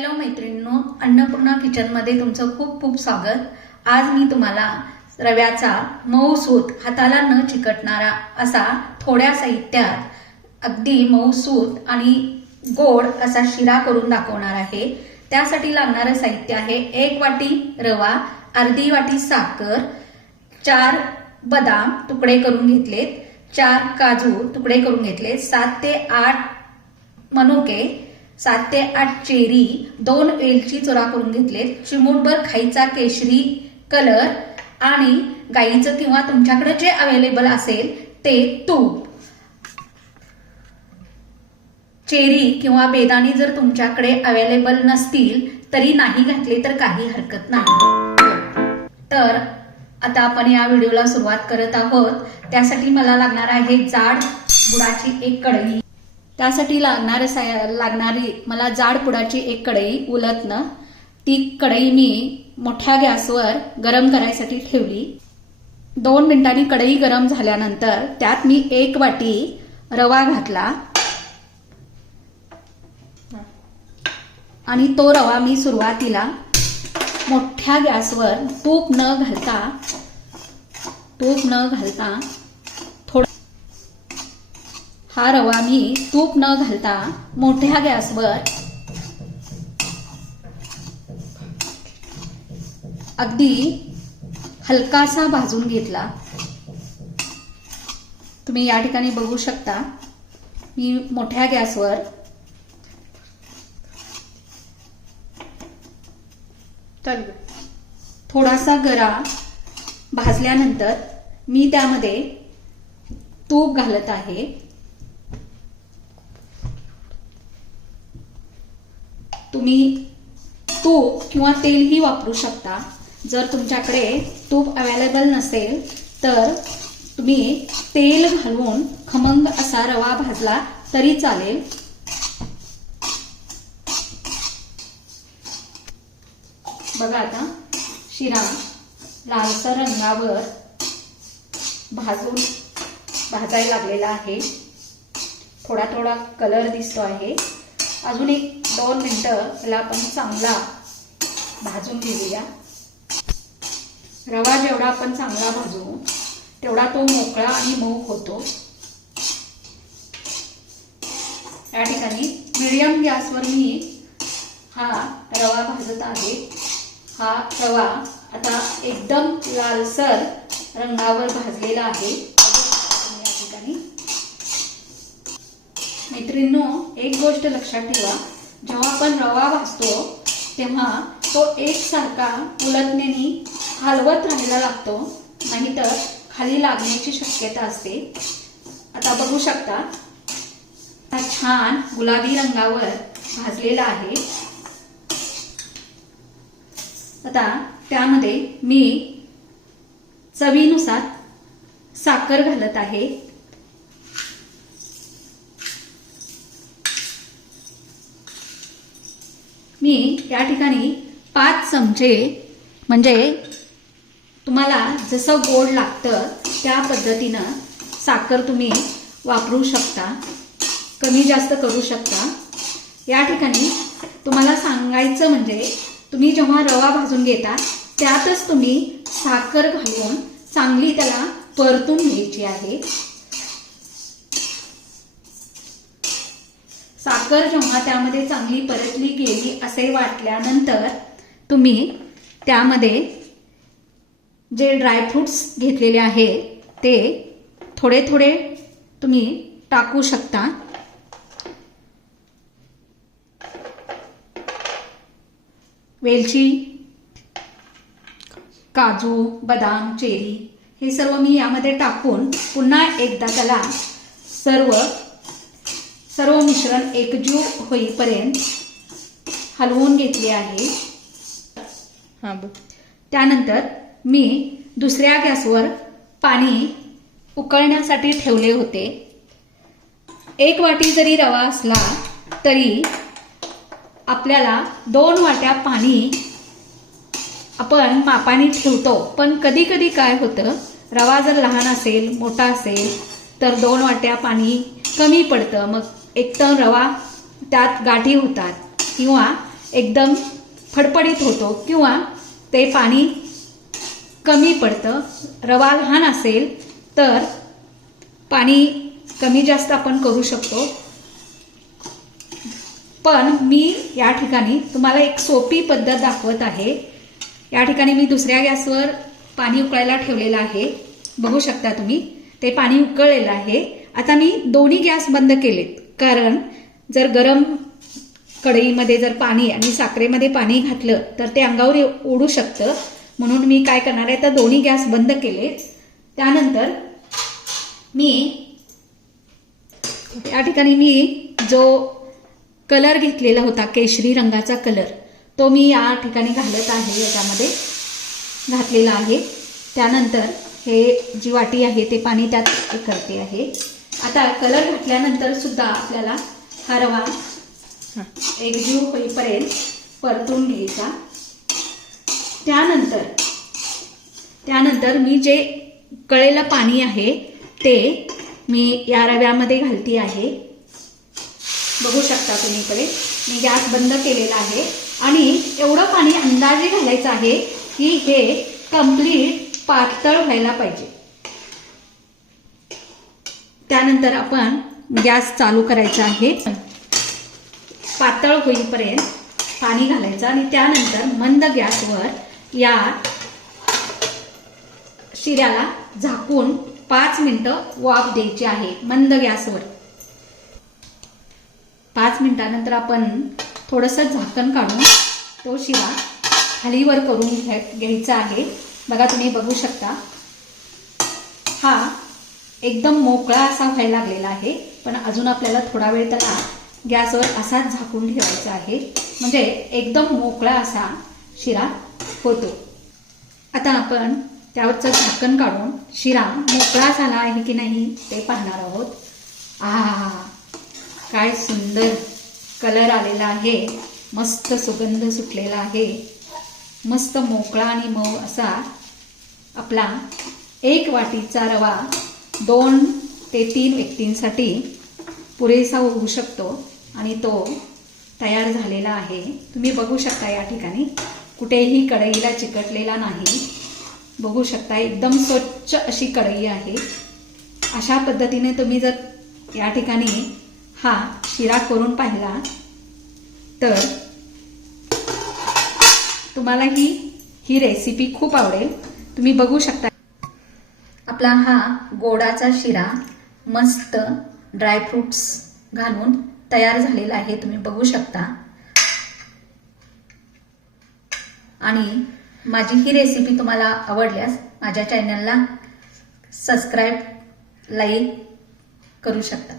Hello मैत्रिणींनो, अन्नपूर्णा किचनमध्ये तुमचं खूप खूप स्वागत. आज मी तुम्हाला रव्याचा मऊसूत, हाताला न चिकटणारा असा थोड्या साहित्यात अगदी मऊसूत आणि गोड असा शिरा करून दाखवणार आहे. त्यासाठी लागणारं साहित्य आहे 1 वाटी रवा, अर्धी वाटी साखर, 4 बदाम तुकडे करून घेतलेत, 4 काजू तुकडे करून घेतलेत, 7 ते 8 मनुके, 7 ते 8 चेरी, 2 वेलची चुरा करून घेतलेत, चिमूटभर खायचा केशरी कलर आणि गाईचं किंवा तुमच्याकडे जे अवेलेबल असेल ते तूप. चेरी किंवा बेदाणे जर तुमच्याकडे अवेलेबल नसतील तरी नाही घातले तर काही हरकत नाही. तर आता आपण या व्हिडिओला सुरुवात करत आहोत. त्यासाठी मला लागणार आहे जाड बुडाची 1 कढई. त्यासाठी लागणारी मला जाड पुडाची 1 कढई उलटणं. ती कढई मी मोठ्या गॅसवर गरम करायसाठी ठेवली. 2 मिनिटांनी कढई गरम झाल्यानंतर त्यात मी 1 वाटी रवा घातला आणि तो रवा मी सुरुवातीला मोठ्या गॅसवर तूप न घालता हा रवा मी तूप न घालता मोठ्या गॅसवर अगदी हलकासा भाजून घेतला. तुम्ही या ठिकाणी बघू शकता मी मोठ्या गॅसवर थोडासा गरा भाजल्यानंतर मी त्यामध्ये तूप घालत आहे. तुम्ही तूप किंवा तेलही वापरू शकता. जर तुमच्याकडे तूप अवेलेबल नसेल तर तुम्ही तेल घालून खमंग असा रवा भाजला तरी चालेल. बघा आता शिरा लालसर रंगावर भाजायला लागलेला आहे. थोडा थोडा कलर दिसतो आहे. अजून 1-2 मिनिटं त्याला आपण चांगला भाजून घेऊया. रवा जेवढा आपण चांगला भाजू तेवढा तो मोकळा आणि मऊ होतो. या ठिकाणी मीडियम गॅसवर मी हा रवा भाजत आहे. हा रवा आता एकदम लालसर रंगावर भाजलेला आहे. या ठिकाणी मैत्रिणींनो, एक गोष्ट लक्षात ठेवा, जेव्हा आपण रवा भाजतो तेव्हा तो एकसारखा उलटण्याने हलवत राहायला लागतो, नाहीतर खाली लागण्याची शक्यता असते. आता बघू शकता हा छान गुलाबी रंगावर भाजलेला आहे. आता त्यामध्ये मी चवीनुसार साखर घालत आहे. मी या ठिकाणी 5 चमचे, म्हणजे तुम्हाला जसं गोड लागतं त्या पद्धतीनं साखर तुम्ही वापरू शकता, कमी जास्त करू शकता. या ठिकाणी तुम्हाला सांगायचं म्हणजे तुम्ही जेव्हा रवा भाजून घेता त्यातच तुम्ही साखर घालून चांगली त्याला परतून घ्यायची आहे. साखर जेव्हा त्यामध्ये चांगली परतली गेली असे वाटल्यानंतर तुम्ही त्यामध्ये जे ड्रायफ्रुट्स घेतलेले आहेत ते थोडे थोडे तुम्ही टाकू शकता. वेलची, काजू, बदाम, चेरी हे सर्व मी यामध्ये टाकून पुन्हा एकदा त्याला सर्व मिश्रण एकजीव होईपर्यंत हलवून घेतले आहे. त्यानंतर मी दुसऱ्या गॅसवर पाणी उकळण्यासाठी ठेवले होते. 1 वाटी जरी रवा असला तरी आपल्याला 2 वाट्या पाणी आपण मापाने ठेवतो. पण कधी कधी काय होतं, रवा जर लहान असेल मोठा असेल तर 2 वाट्या पाणी कमी पडतं. मग एकतर रवा त्यात गाठी होतात किंवा एकदम फडफडीत होतो किंवा ते पाणी कमी पडतं. रवा लहान असेल तर पाणी कमी जास्त आपण करू शकतो. पण मी या ठिकाणी तुम्हाला एक सोपी पद्धत दाखवत आहे. या ठिकाणी मी दुसऱ्या गॅसवर पाणी उकळायला ठेवलेलं आहे. बघू शकता तुम्ही ते पाणी उकळलेलं आहे. आता मी दोन्ही गॅस बंद केलेत, कारण जर गरम कढईमध्ये जर पाणी आणि साखरेमध्ये पाणी घातलं तर ते अंगावर ओढू शकतं. म्हणून मी काय करणार आहे, तर दोन्ही गॅस बंद केले. त्यानंतर मी या ठिकाणी जो कलर घेतलेला होता, केशरी रंगाचा कलर, तो मी या ठिकाणी घालत आहे, याच्यामध्ये घातलेला आहे. त्यानंतर हे जी वाटी आहे ते पाणी त्यात करते आहे. आता कलर घातल्यानंतर सुद्धा आपल्याला हा रवा एकजीव होईपर्यंत परतून घ्यायचा. त्यानंतर मी जे उकळलेलं पाणी आहे ते मी या रव्यामध्ये घालते आहे. बघू शकता तुम्ही इकडे मी गॅस बंद केलेला आहे आणि एवढं पाणी अंदाजे घालायचं आहे की हे कंप्लीट पातळ व्हायला पाहिजे. त्यानंतर आपण गॅस चालू करायचा आहे. पातळ होईपर्यंत पाणी घालायचं आणि त्यानंतर मंद गॅसवर या शिऱ्याला झाकून 5 मिनिटं वाफ द्यायची आहे मंद गॅसवर. 5 मिनिटानंतर आपण थोडंसं झाकण काढून तो शिरा खालीवर करून घ्यायचा आहे. बघा तुम्ही बघू शकता हा एकदम मोकळा असा व्हायला लागलेला आहे. पण अजून आपल्याला थोडा वेळ त्याला गॅसवर असाच झाकून ठेवायचा आहे, म्हणजे एकदम मोकळा असा शिरा होतो. आता आपण त्यावरचं झाकण काढून शिरा मोकळा झाला आहे की नाही ते पाहणार आहोत. काय सुंदर कलर आलेला आहे, मस्त सुगंध सुटलेला आहे, मस्त मोकळा आणि मऊ असा आपला 1 वाटीचा रवा 2 ते 3 व्यक्तींसाठी पुरेसा होऊ शकतो आणि तो तयार झालेला आहे. तुम्ही बघू शकता या ठिकाणी कुठेही कढईला चिकटलेला नाही. बघू शकता एकदम स्वच्छ अशी कढई आहे. अशा पद्धतीने तुम्ही जर या ठिकाणी हा शिरा करून पाहिला तर तुम्हाला ही रेसिपी खूप आवडेल. तुम्ही बघू शकता आपला हा गोडाचा शिरा मस्त ड्रायफ्रुट्स घालून तयार झालेला आहे. तुम्ही बघू शकता. आणि माझी ही रेसिपी तुम्हाला आवडल्यास माझ्या चॅनलला सबस्क्राईब, लाईक करू शकता.